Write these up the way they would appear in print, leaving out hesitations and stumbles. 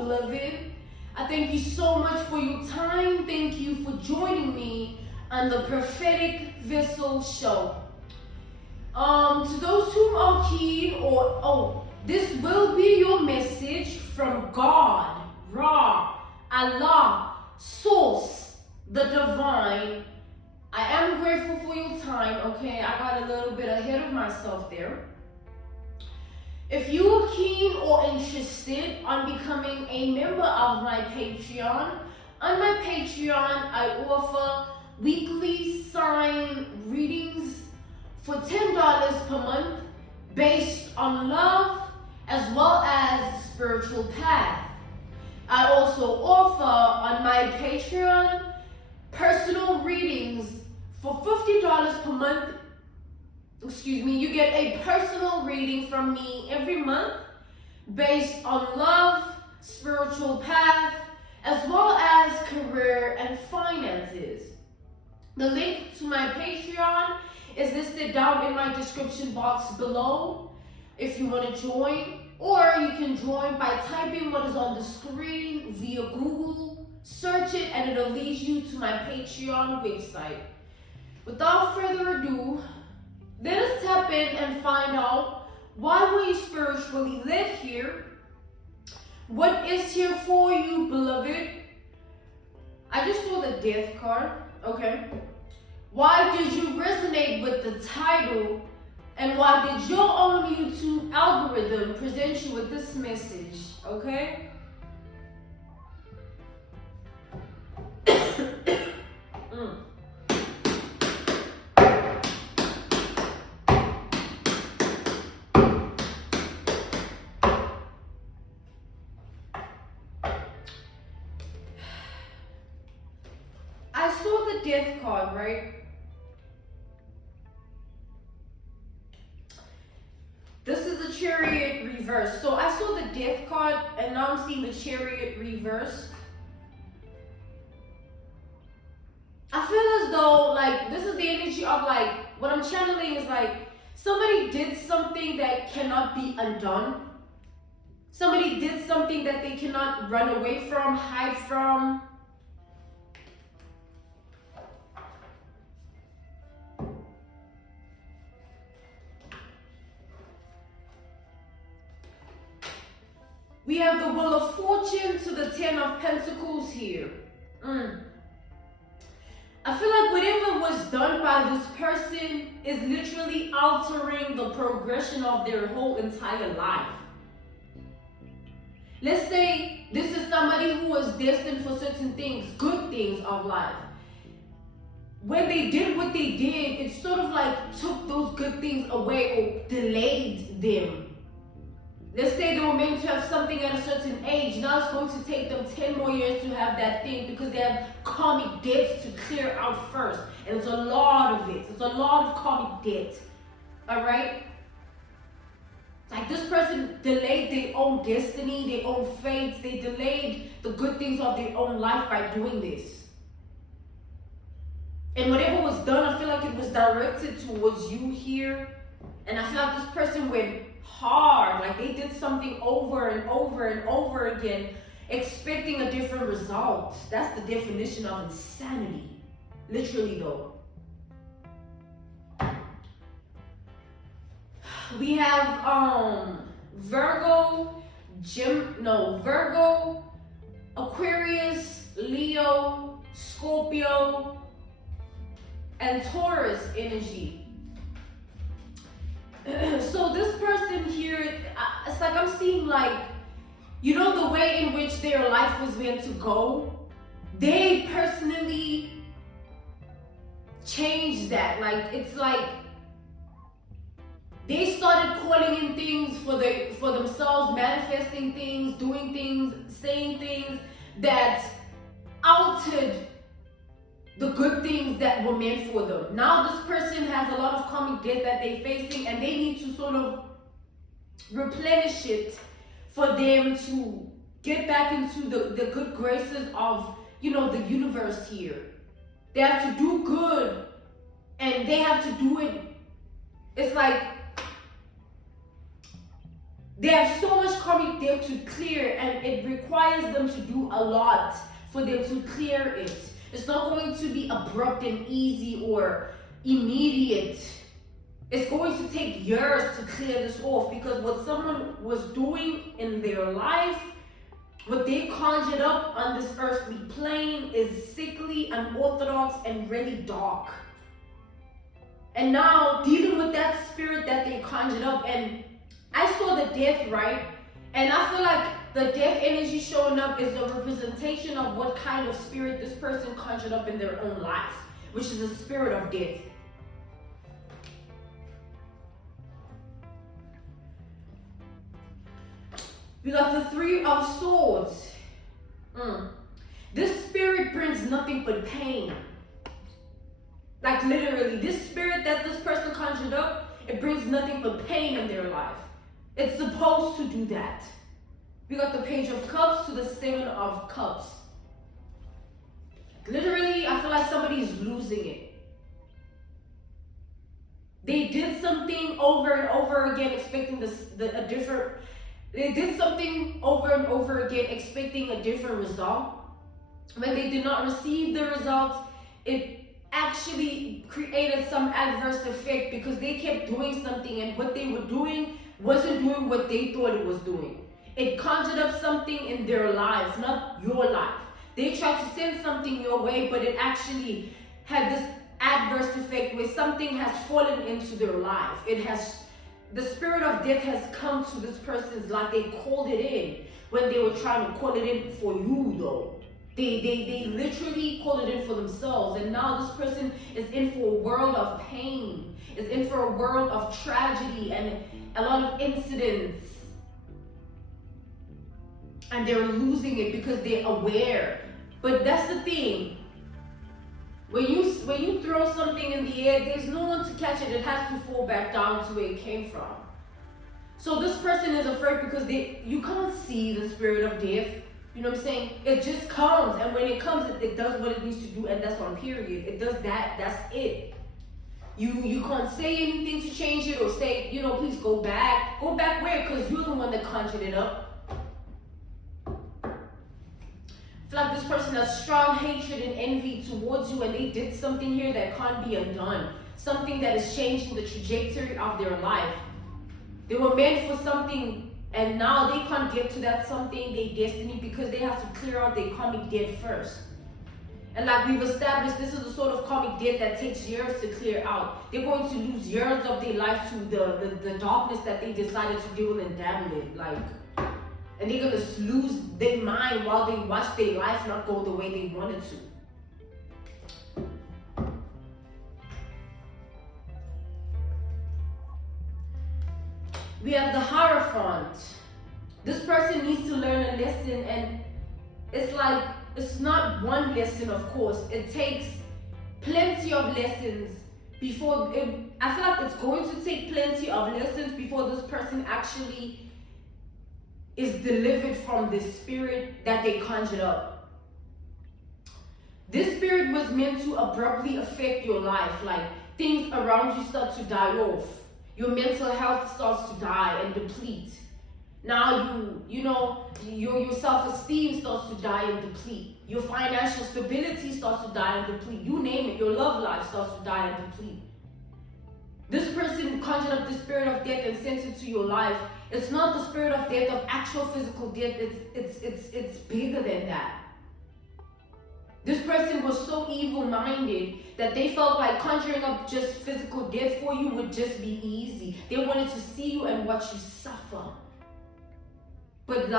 beloved. I thank you so much for your time. Thank you for joining me on the Prophetic Vessel Show. To those who are keen, this will be your message from God, Ra, Allah, Source, the Divine. I am grateful for your time, okay? I got a little bit ahead of myself there. If you are keen or interested on becoming a member of my Patreon, on my Patreon I offer weekly sign readings for $10 per month based on love as well as spiritual path. I also offer on my Patreon personal readings for $50 per month. You get a personal reading from me every month based on love, spiritual path, as well as career and finances. The link to my Patreon is listed down in my description box below if you want to join, or you can join by typing what is on the screen via Google, search it, and it'll lead you to my Patreon website. Without further ado, let us tap in and find out why were you spiritually led here? What is here for you, beloved? I just saw the death card, okay? Why did you resonate with the title? And why did your own YouTube algorithm present you with this message, okay? I saw the death card, right? This is the chariot reverse. So I saw the death card and now I'm seeing the chariot reverse. I feel as though this is the energy of what I'm channeling is somebody did something that cannot be undone. Somebody did something that they cannot run away from, hide from. We have the Wheel of Fortune to the Ten of Pentacles here. I feel like whatever was done by this person is literally altering the progression of their whole entire life. Let's say this is somebody who was destined for certain things, good things of life. When they did what they did, it sort of took those good things away or delayed them. Let's say they were meant to have something at a certain age. Now it's going to take them 10 more years to have that thing because they have karmic debts to clear out first. And it's a lot of it. It's a lot of karmic debt. Alright? This person delayed their own destiny, their own fate. They delayed the good things of their own life by doing this. And whatever was done, I feel like it was directed towards you here. And I feel like this person went hard, they did something over and over and over again, expecting a different result. That's the definition of insanity. Literally though. We have Virgo, Aquarius, Leo, Scorpio, and Taurus energy. So this person here, it's I'm seeing the way in which their life was meant to go. They personally changed that. It's they started calling in things for themselves, manifesting things, doing things, saying things that altered the good things that were meant for them. Now this person has a lot of karmic debt that they're facing and they need to sort of replenish it for them to get back into the good graces of, the universe here. They have to do good and they have to do it. It's They have so much karmic debt to clear, and it requires them to do a lot for them to clear it. It's not going to be abrupt and easy or immediate. It's going to take years to clear this off, because what someone was doing in their life, what they conjured up on this earthly plane, is sickly, unorthodox, and really dark. And now dealing with that spirit that they conjured up, and I saw the death, right? And I feel like the death energy showing up is the representation of what kind of spirit this person conjured up in their own life, which is the spirit of death. We got the Three of Swords. This spirit brings nothing but pain. Like literally, this spirit that this person conjured up, it brings nothing but pain in their life. It's supposed to do that. We got the Page of Cups to the Seven of Cups. Literally, I feel like somebody is losing it. They did something over and over again expecting a different... They did something over and over again expecting a different result. When they did not receive the results, it actually created some adverse effect, because they kept doing something, and what they were doing wasn't doing what they thought it was doing. It conjured up something in their life, not your life. They tried to send something your way, but it actually had this adverse effect where something has fallen into their life. The spirit of death has come to this person's life. They called it in when they were trying to call it in for you, though. They literally called it in for themselves. And now this person is in for a world of pain. Is in for a world of tragedy and a lot of incidents. And they're losing it because they're aware. But that's the thing. When you throw something in the air, there's no one to catch it. It has to fall back down to where it came from. So this person is afraid because you can't see the spirit of death. You know what I'm saying? It just comes, and when it comes, it does what it needs to do, and that's on period. It does that. That's it. You can't say anything to change it, or say, please go back. Go back where? Because you're the one that conjured it up. I feel like this person has strong hatred and envy towards you, and they did something here that can't be undone. Something that is changing the trajectory of their life. They were meant for something, and now they can't get to that something, their destiny, because they have to clear out their karmic debt first. And like we've established, this is the sort of karmic debt that takes years to clear out. They're going to lose years of their life to the darkness that they decided to deal and dabble in. And they're going to lose their mind while they watch their life not go the way they wanted to. We have the Hierophant. This person needs to learn a lesson, and it's not one lesson, of course. It takes plenty of lessons before, I feel like it's going to take plenty of lessons before this person actually is delivered from the spirit that they conjured up. This spirit was meant to abruptly affect your life. Like, things around you start to die off. Your mental health starts to die and deplete. Now your self-esteem starts to die and deplete. Your financial stability starts to die and deplete. You name it, your love life starts to die and deplete. This person conjured up the spirit of death and sent it to your life. It's not the spirit of death, of actual physical death. It's bigger than that. This person was so evil-minded that they felt like conjuring up just physical death for you would just be easy. They wanted to see you and watch you suffer. But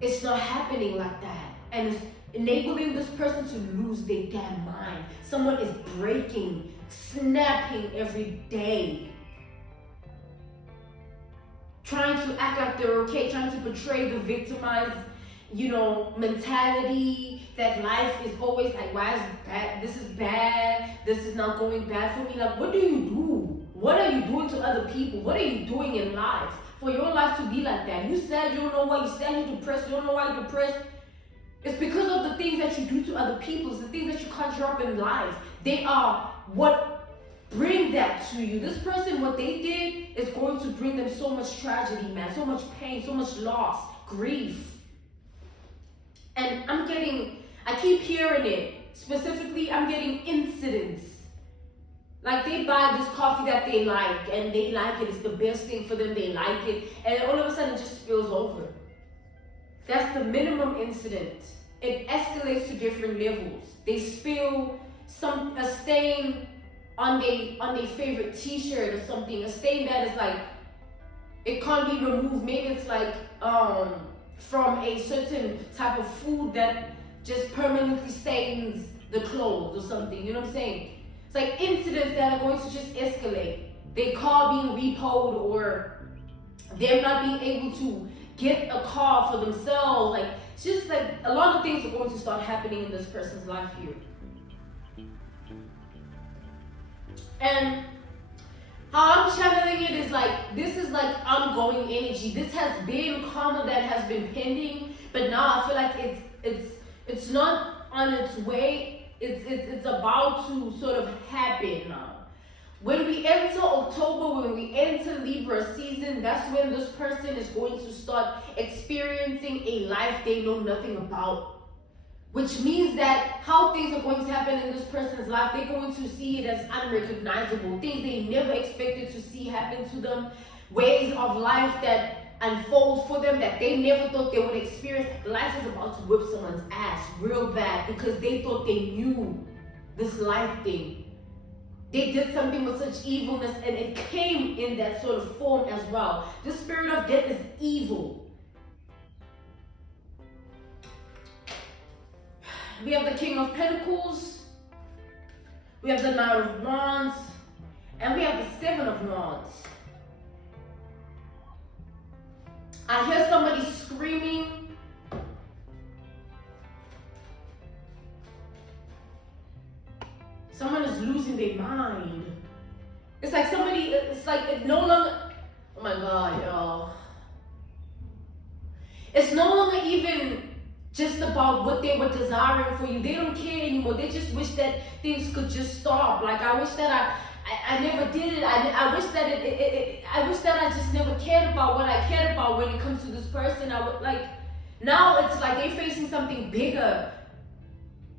it's not happening like that. And it's enabling this person to lose their damn mind. Someone is breaking, snapping every day. Trying to act like they're okay, trying to portray the victimized, mentality that life is always like, why is bad? This is bad. This is not going bad for me. Like, what do you do? What are you doing to other people? What are you doing in life for your life to be like that? You said you don't know why. You said you're depressed. You don't know why you're depressed. It's because of the things that you do to other people. It's the things that you conjure up in life. They are what bring that to you. This person, what they did is going to bring them so much tragedy, man, so much pain, so much loss, grief. And I keep hearing it. Specifically, I'm getting incidents. Like they buy this coffee that they like, and they like it, it's the best thing for them, they like it, and all of a sudden it just spills over. That's the minimum incident. It escalates to different levels. They spill a stain on their favorite t-shirt or something, a stain that is like, it can't be removed. Maybe it's like from a certain type of food that just permanently stains the clothes or something, you know what I'm saying? It's like incidents that are going to just escalate. Their car being repoed, or them not being able to get a car for themselves. Like, it's just like a lot of things are going to start happening in this person's life here. And how I'm channeling it is like, this is like ongoing energy. This has been karma that has been pending, but now I feel like it's not on its way. It's about to sort of happen now. When we enter October, when we enter Libra season, that's when this person is going to start experiencing a life they know nothing about. Which means that how things are going to happen in this person's life, they're going to see it as unrecognizable. Things they never expected to see happen to them. Ways of life that unfold for them that they never thought they would experience. Life is about to whip someone's ass real bad because they thought they knew this life thing. They did something with such evilness, and it came in that sort of form as well. The spirit of death is evil. We have the King of Pentacles, we have the Knight of Wands, and we have the Seven of Wands. I hear somebody screaming. Someone is losing their mind. It's like it no longer, oh my God, y'all. It's no longer even just about what they were desiring for you. They don't care anymore. They just wish that things could just stop. Like, I wish that I never did it. I wish that I wish that I just never cared about what I cared about when it comes to this person. I would like, now it's like they're facing something bigger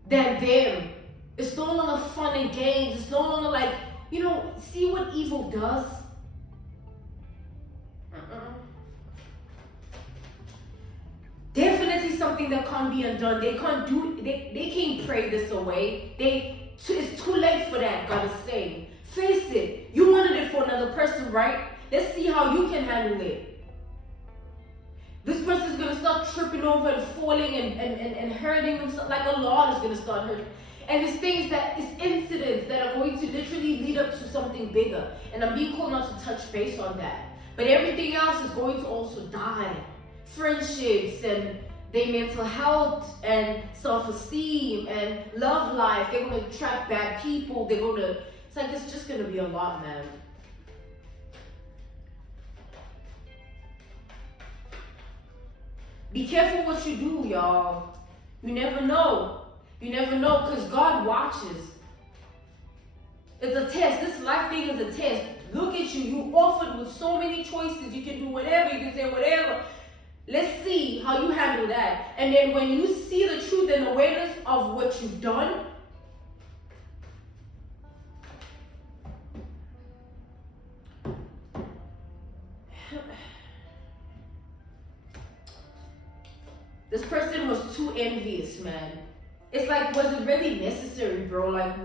than them. It's no longer fun and games. It's no longer like, see what evil does? Definitely something that can't be undone. They can't pray this away. It's too late for that, God is saying. Face it. You wanted it for another person, right? Let's see how you can handle it. This person's gonna start tripping over and falling and hurting themselves. Like a lot is gonna start hurting. And it's incidents that are going to literally lead up to something bigger. And I'm being called not to touch base on that. But everything else is going to also die. Friendships and their mental health and self-esteem and love life. They're going to attract bad people. It's just going to be a lot, man. Be careful what you do, y'all. You never know. You never know, because God watches. It's a test. This life thing is a test. Look at you. You offered with so many choices. You can do whatever. You can say whatever. Let's see how you handle that. And then when you see the truth and awareness of what you've done, this person was too envious, man. It's like, was it really necessary, bro? Like,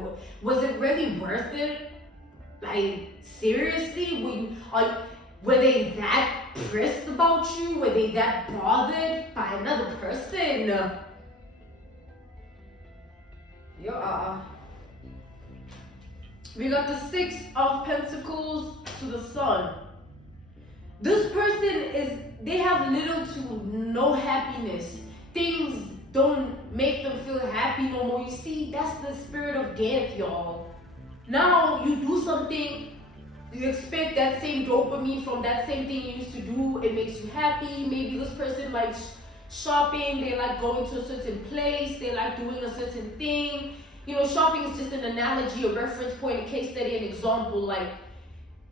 was it really worth it? Like, seriously? Were they that pressed about you? Were they that bothered by another person? We got the Six of Pentacles to the Sun. This person they have little to no happiness. Things don't make them feel happy no more. You see, that's the spirit of death, y'all. Now you do something, you expect that same dopamine from that same thing you used to do. It makes you happy. Maybe this person likes shopping. They like going to a certain place. They like doing a certain thing. shopping is just an analogy, a reference point, a case study, an example. Like,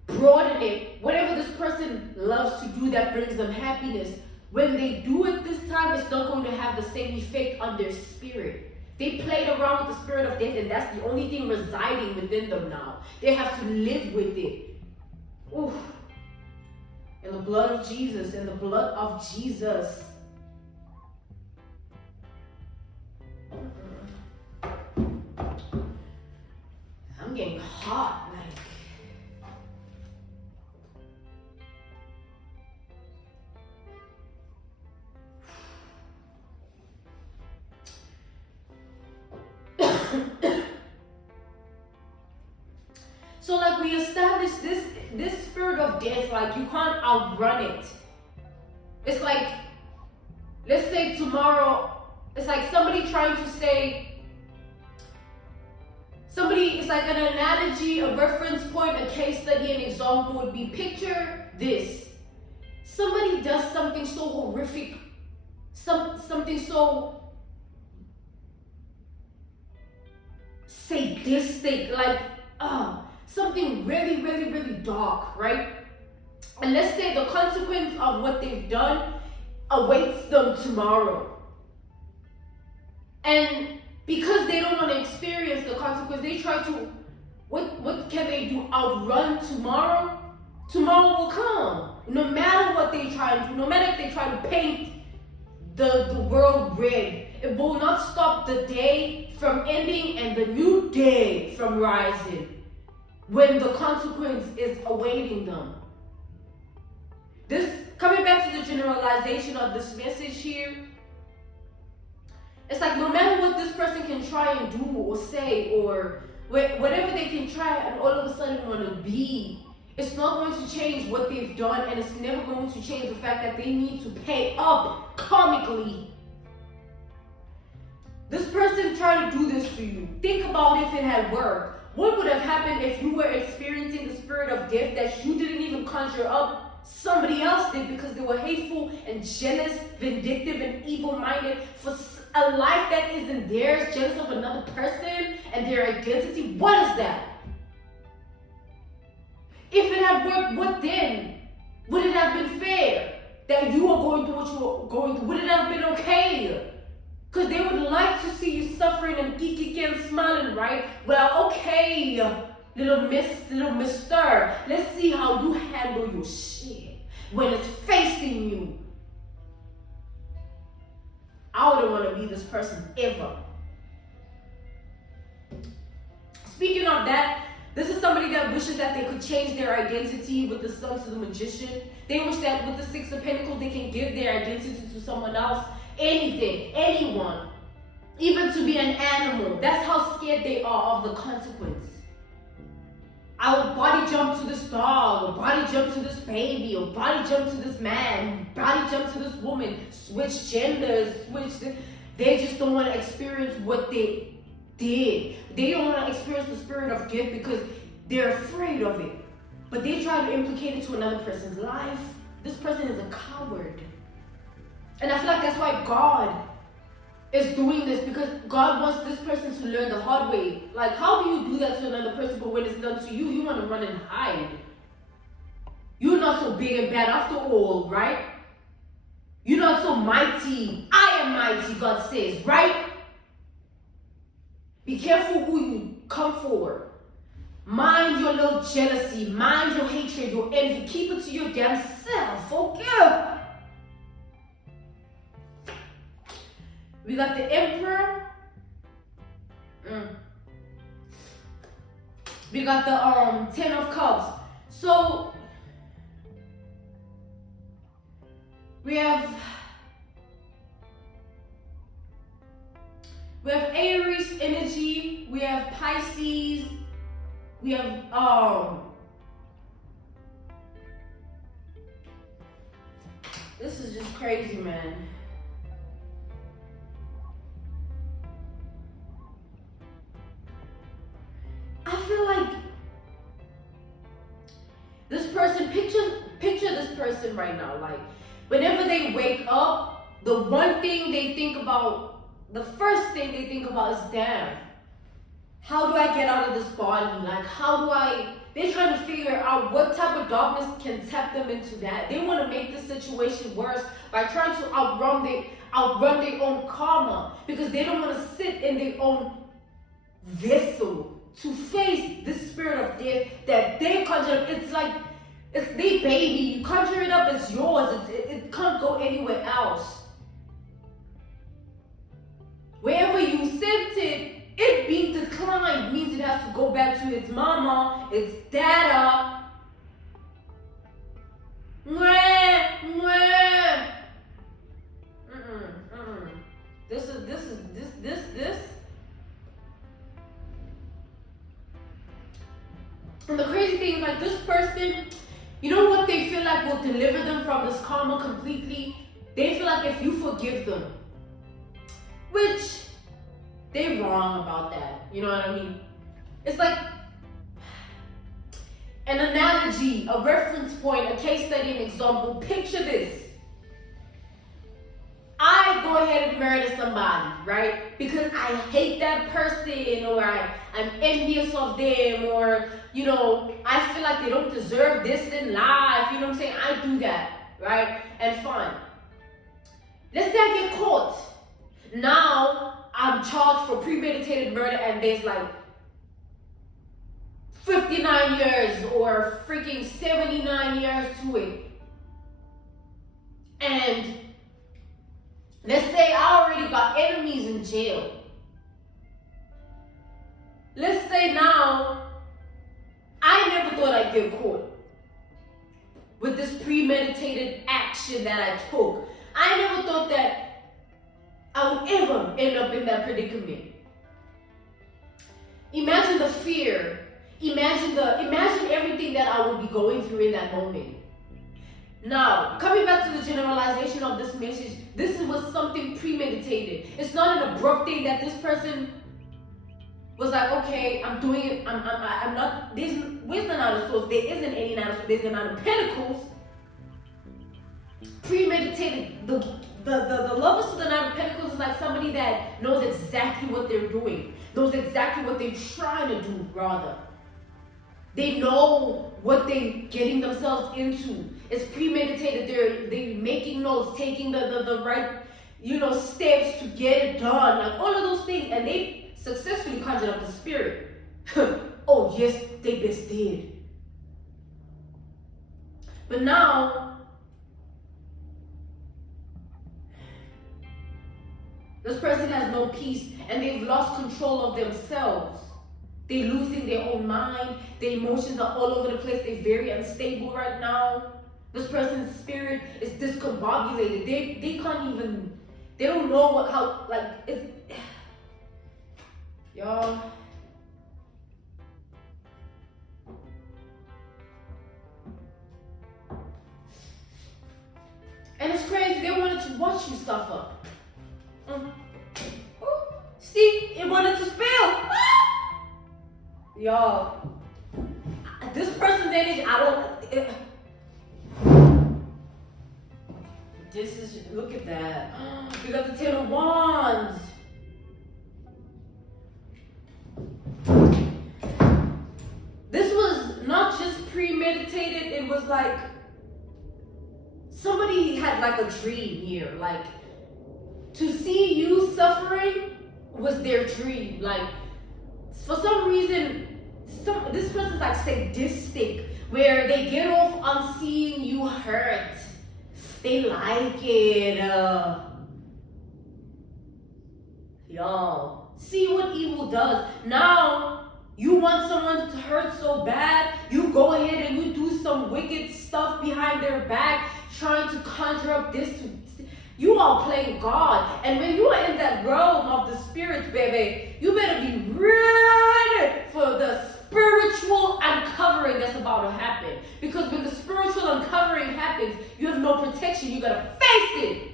broaden it. Whatever this person loves to do that brings them happiness, when they do it this time, it's not going to have the same effect on their spirit. They played around with the spirit of death, and that's the only thing residing within them now. They have to live with it. Oof. In the blood of Jesus, in the blood of Jesus. I'm getting hot, like. So like we established this spirit of death, like you can't outrun it. It's like, let's say tomorrow, it's like somebody trying to say, it's like an analogy, a reference point, a case study, an example would be, picture this. Somebody does something so horrific, something so sadistic, like, something really, really, really dark, right? And let's say the consequence of what they've done awaits them tomorrow. And because they don't want to experience the consequence, they try to, what can they do? Outrun tomorrow? Tomorrow will come. No matter what they try to do, no matter if they try to paint the world red, it will not stop the day from ending and the new day from rising, when the consequence is awaiting them. This, coming back to the generalization of this message here, it's like no matter what this person can try and do or say, or whatever they can try and all of a sudden want to be, it's not going to change what they've done, and it's never going to change the fact that they need to pay up karmically. This person tried to do this to you. Think about if it had worked. What would have happened if you were experiencing the spirit of death that you didn't even conjure up? Somebody else did, because they were hateful and jealous, vindictive and evil-minded for a life that isn't theirs, jealous of another person and their identity. What is that? If it had worked, what then? Would it have been fair that you were going through what you were going through? Would it have been okay? Because they would like to see you suffering and geeky and smiling, right? Well, okay, little mister, let's see how you handle your shit when it's facing you. I wouldn't want to be this person ever. Speaking of that, this is somebody that wishes that they could change their identity with the Sun to the Magician. They wish that with the Six of Pentacles, they can give their identity to someone else. Anything, anyone, even to be an animal. That's how scared they are of the consequence. I will body jump to this dog, or body jump to this baby, or body jump to this man, body jump to this woman, switch genders, they just don't want to experience what they did. They don't want to experience the spirit of death because they're afraid of it. But they try to implicate it to another person's life. This person is a coward. And I feel like that's why God is doing this, because God wants this person to learn the hard way. Like, how do you do that to another person, but when it's done to you, you want to run and hide? You're not so big and bad after all, right? You're not so mighty. I am mighty, God says, right? Be careful who you come for. Mind your little jealousy, mind your hatred, your envy. Keep it to your damn self, okay? We got the Emperor. We got the Ten of Cups. So we have Aries energy, we have Pisces, we have this is just crazy, man. I feel like this person, picture this person right now. Like, whenever they wake up, the one thing they think about, the first thing they think about is, damn, how do I get out of this body? Like, they're trying to figure out what type of darkness can tap them into that. They want to make the situation worse by trying to outrun their own karma, because they don't want to sit in their own vessel to face this spirit of death that they conjure up. It's like, it's their baby. You conjure it up, it's yours. It can't go anywhere else. Wherever you sent it being declined means it has to go back to its mama, its dada. Mwah, mwah. This. And the crazy thing is, like, this person, you know what they feel like will deliver them from this karma completely? They feel like if you forgive them, which they're wrong about that. You know what I mean? It's like an analogy, a reference point, a case study, an example. Picture this. I go ahead and murder somebody, right? Because I hate that person, or I'm envious of them, or, you know, I feel like they don't deserve this in life. You know what I'm saying? I do that, right? And fine. Let's say I get caught. Now I'm charged for premeditated murder, and there's like 59 years or freaking 79 years to it. And let's say I already got enemies in jail. Let's say now I never thought I'd get caught with this premeditated action that I took. I never thought that I would ever end up in that predicament. Imagine the fear. Imagine everything that I would be going through in that moment. Now, coming back to the generalization of this message, this was something premeditated. It's not an abrupt thing that this person was like, okay, I'm doing it. I'm not. Where's the Nine of Swords? There isn't any Nine of Swords. There's the Nine of Pentacles. Premeditated. The lovers to the Nine of Pentacles is like somebody that knows exactly what they're doing, knows exactly what they're trying to do, rather. They know what they're getting themselves into. It's premeditated. They're making notes, taking the right, steps to get it done, like all of those things, and they successfully conjured up the spirit. Oh yes, they best did. But now, this person has no peace, and they've lost control of themselves. They're losing their own mind. Their emotions are all over the place. They're very unstable right now. This person's spirit is discombobulated. They can't even, they don't know it's, y'all. And it's crazy, they wanted to watch you suffer. See, it wanted to spill. Y'all, this person's energy, look at that. We got the Ten of Wands. This was not just premeditated, it was like somebody had like a dream here. Like, to see you suffering was their dream. Like, for some reason, this person's like sadistic, where they get off on seeing you hurt. They like it. Y'all, see what evil does. Now, you want someone to hurt so bad, you go ahead and you do some wicked stuff behind their back, trying to conjure up this. You are playing God. And when you are in that realm of the spirits, baby, you better be ready for the spiritual uncovering that's about to happen. Because when the spiritual uncovering happens, you have no protection. You gotta face it.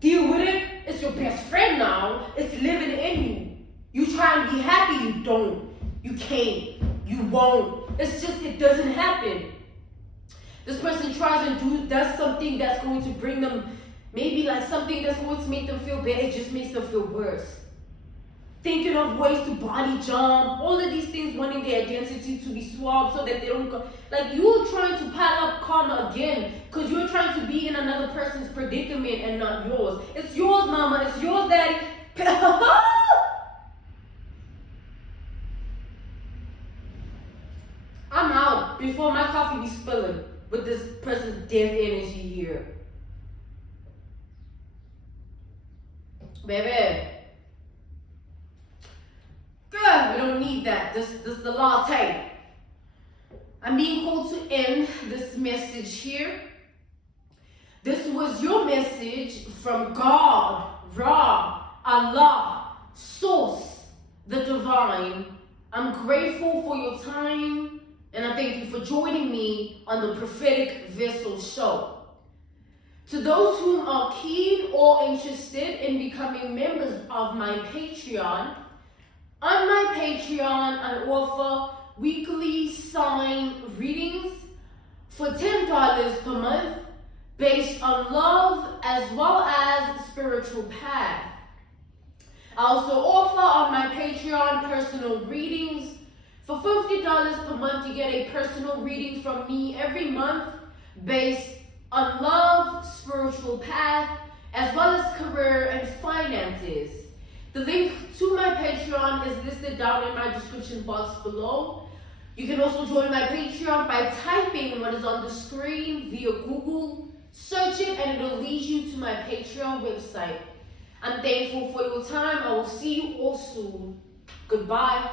Deal with it. It's your best friend now. It's living in you. You try and be happy, you don't. You can't. You won't. It's just, it doesn't happen. This person tries and does something that's going to bring them, maybe like something that's going to make them feel better. It just makes them feel worse. thinking of ways to body jump, all of these things, wanting their identity to be swapped so that they don't like, you're trying to pile up karma again because you're trying to be in another person's predicament and not yours. It's yours, mama. It's yours, daddy. I'm out before my coffee be spilling with this person's death energy here. Baby. Good, we don't need that. This is the latte. I'm being called to end this message here. This was your message from God, Ra, Allah, Source, the Divine. I'm grateful for your time, and I thank you for joining me on the Prophetic Vessel Show. To those who are keen or interested in becoming members of my Patreon, on my Patreon, I offer weekly sign readings for $10 per month based on love as well as spiritual path. I also offer on my Patreon personal readings. For $50 per month, you get a personal reading from me every month based on love, spiritual path, as well as career and finances. The link to my Patreon is listed down in my description box below. You can also join my Patreon by typing what is on the screen via Google. Search it and it'll lead you to my Patreon website. I'm thankful for your time. I will see you all soon. Goodbye.